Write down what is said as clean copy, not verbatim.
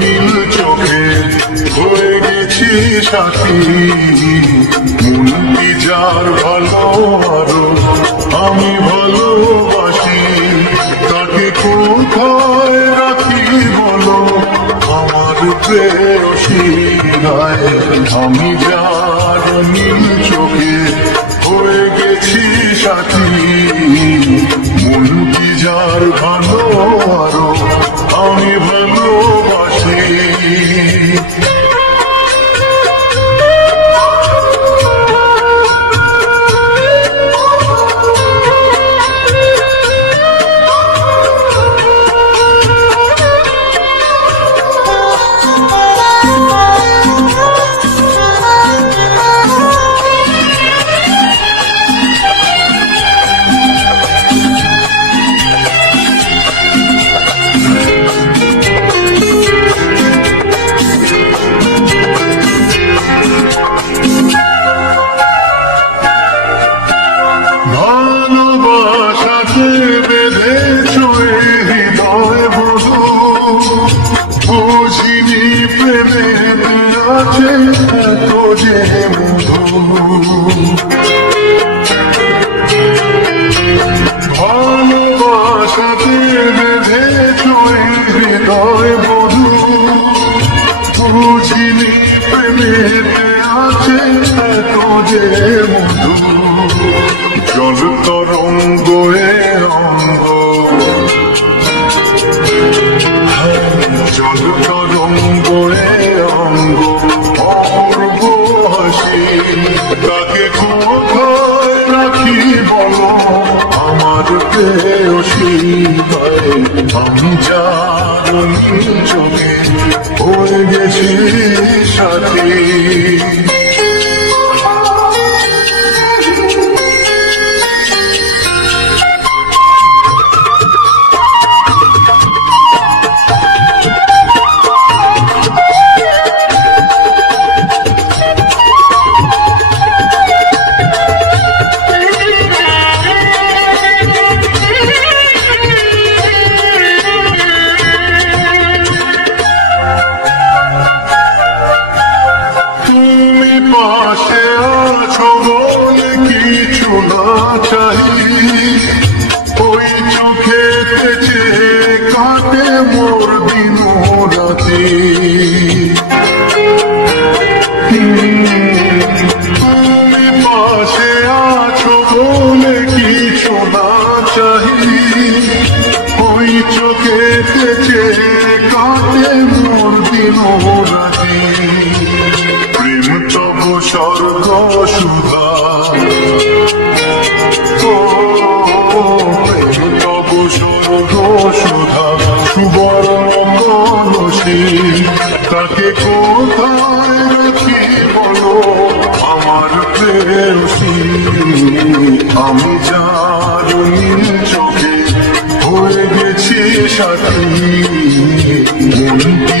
নীল চোখে হয়ে গেছি সাথী, মনটি যার ভালো আরো আমি ভালোবাসি, তাকে কোথায় রাখি বলো আমার প্রেয়সী গায়ে। আমি যার নীল চোখে হয়ে গেছি সাথী, মনটি যার ভালো আরো আমি ভালোবাসি। বুঝিনি প্রেমে আছে এত যে মধু, ভালোবাসাতে বেঁধেছ হৃদয় বধু, বুঝিনি প্রেমেতে আছে এত যে মধু। জল তরঙ্গ অঙ্গ, জল তরঙ্গ অঙ্গ অপূর্ব হাসি, তাকে কোথায় রাখি বলো আমার প্রেয়সী গায়ে। আমি যার নীল চোখে হয়ে গেছি সাথী। পাশে আছো বলে কিছু না চাই, ওই চোখেতে চেয়ে কাটে মোর দিন রাতি। তুমি পাশে আছো বলে কিছু না চাই, ওই চোখেতে চেয়ে কাটে মোর দিন রাতি। প্রেম তব স্বর্গ সুধা, প্রেম তব স্বর্গ সুধা সুবর্ণ কলসী, তাকে কোথায় রাখি বলো আমার প্রেয়সী। আমি যার নীল চোখে হয়ে গেছি সাথী, মনটি